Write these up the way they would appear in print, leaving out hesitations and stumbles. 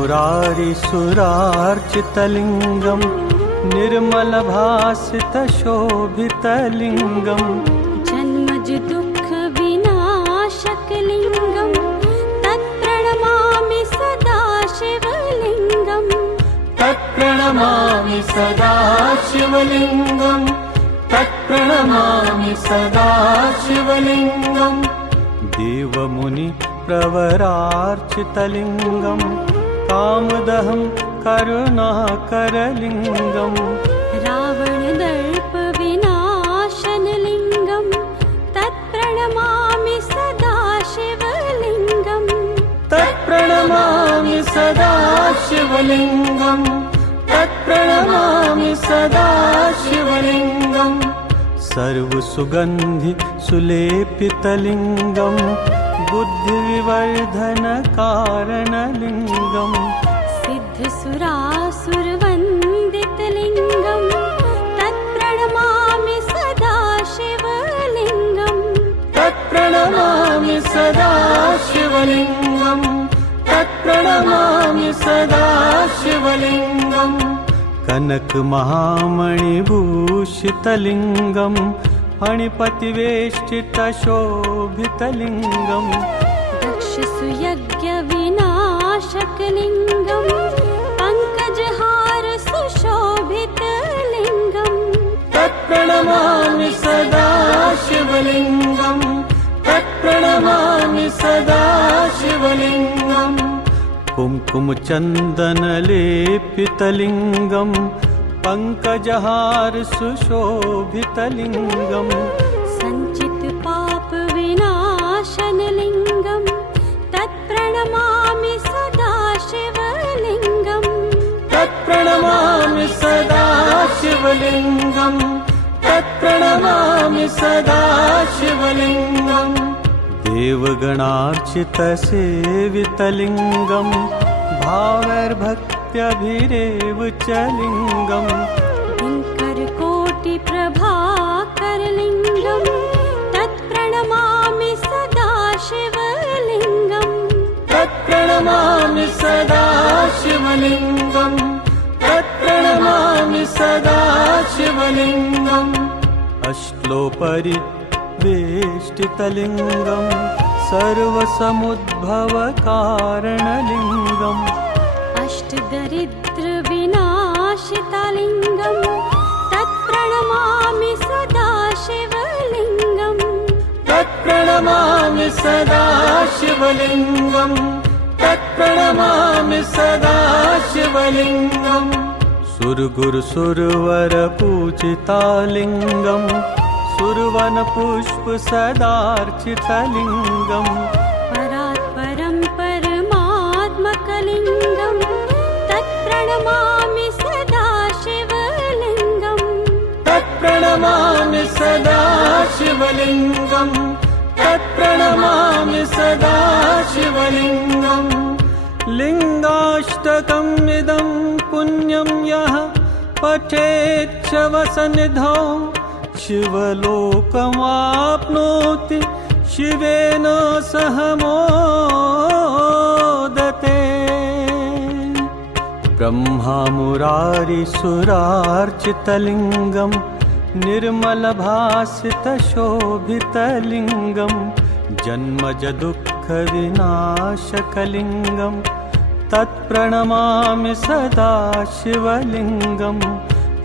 ब्रह्मामुरारिसुरार्चितलिङ्गं निर्मलभासितशोभितलिङ्गं जन्मज दुःखविनाशकलिङ्गं तत्प्रणमामि सदा शिवलिङ्गं तत्प्रणमामि सदा शिवलिङ्गं तत्प्रणमामि सदा शिवलिङ्गं देवमुनि प्रवरार्चितलिङ्गं कामदहं करुणाकरलिङ्गं रावणदर्पविनाशनलिङ्गं तत्प्रणमामि सदा शिवलिङ्गं तत्प्रणमामि सदा शिवलिङ्गं तत्प्रणमामि सदा शिवलिङ्गं सर्वसुगन्धि सुलेपितलिङ्गं बुद्धिविवर्धनकारणलिङ्गं सिद्धसुरासुरवन्दितलिङ्गं तत्प्रणमामि सदा शिवलिङ्गं तत्प्रणमामि सदा शिवलिङ्गं तत्प्रणमामि सदा शिवलिङ्गं कनकमहामणिभूषितलिङ्गं फणिपतिवेष्टितशोभितलिङ्गं दक्षसुयज्ञविनाशकलिङ्गं पङ्कजहारसुशोभितलिङ्गं तत्प्रणमामि सदा शिवलिङ्गं तत्प्रणमामि सदा शिवलिङ्गं कुङ्कुमचन्दनलेपितलिङ्गं पङ्कजहारसुशोभितलिङ्गं सञ्चितपापविनाशनलिङ्गं तत्प्रणमामि सदा शिवलिङ्गं तत्प्रणमामि सदा शिवलिङ्गं तत्प्रणमामि सदा शिवलिङ्गं देवगणार्चितसेवितलिङ्गं भावैर्भक्त्यभिरेव च लिङ्गं दिङ्करकोटिप्रभाकरलिङ्गं तत्प्रणमामि सदा शिवलिङ्गं तत्प्रणमामि सदा शिवलिङ्गं तत्प्रणमामि सदा शिवलिङ्गम् अश्लोपरि वेष्टितलिङ्गं सर्वसमुद्भवकारणलिङ्गम् अष्टदरिद्रविनाशितलिङ्गं तत्प्रणमामि सदा शिवलिङ्गं तत्प्रणमामि सदा शिवलिङ्गं तत्प्रणमामि सदा शिवलिङ्गम् सुरगुरुसुरवरपूजितालिङ्गं सुरवनपुष्पसदार्चितलिङ्गं परात्परं परमात्मकलिङ्गं तत्प्रणमामि सदा शिवलिङ्गं तत्प्रणमामि सदा शिवलिङ्गं तत्प्रणमामि सदा शिवलिङ्गम् लिङ्गाष्टकमिदं पुण्यं यः पठेच्छवसनिधौ शिवलोकमाप्नोति शिवेन सह मोदते ब्रह्मामुरारिसुरार्चितलिङ्गं निर्मलभासितशोभितलिङ्गं जन्मज दुःखविनाशकलिङ्गं तत्प्रणमामि सदा शिवलिङ्गं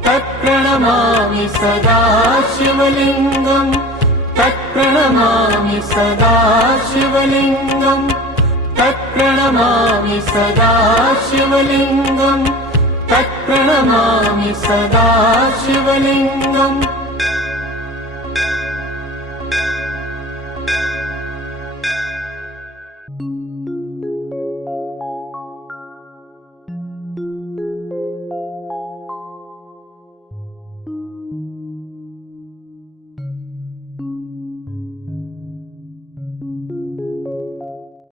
तत्प्रणमामि सदा शिवलिङ्गं तत्प्रणमामि सदा शिवलिङ्गं तत्प्रणमामि सदा शिवलिङ्गं तत्प्रणमामि सदा शिवलिङ्गम्